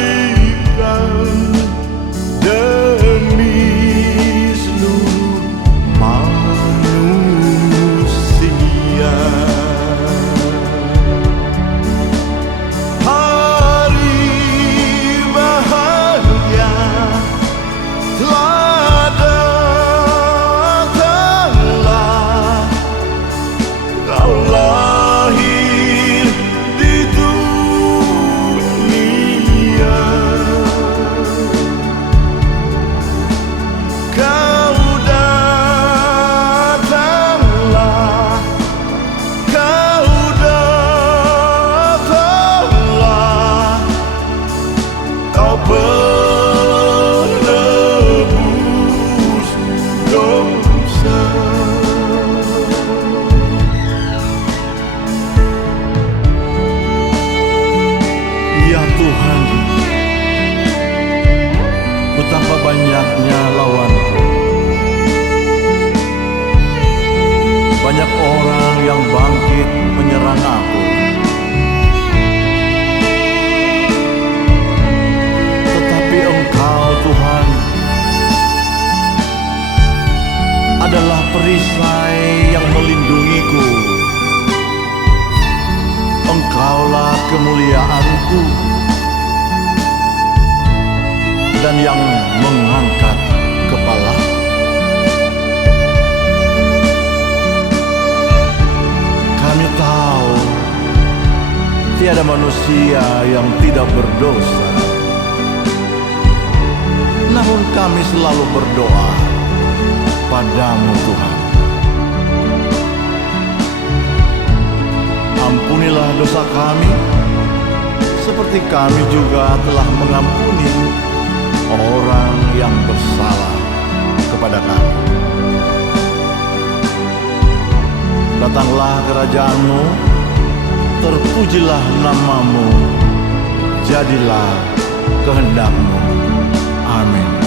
disalibkan demi seluruh manusia. Hari bahagia telah datanglah, kau lahir di dunia. Kau datanglah, kau datanglah, kau penebus dosa. Ya Tuhan, betapa banyaknya lawanku. Banyak orang yang bangkit menyerang aku. Tetapi Engkau Tuhan adalah perisai yang melindungiku. Engkaulah kemuliaanku dan yang mengangkat kepala. Kami tahu tiada manusia yang tidak berdosa, namun kami selalu berdoa padamu Tuhan. Ampunilah dosa kami, seperti kami juga telah mengampuni orang yang bersalah kepada kami. Datanglah kerajaan-Mu, terpujilah nama-Mu, jadilah kehendak-Mu. Amin.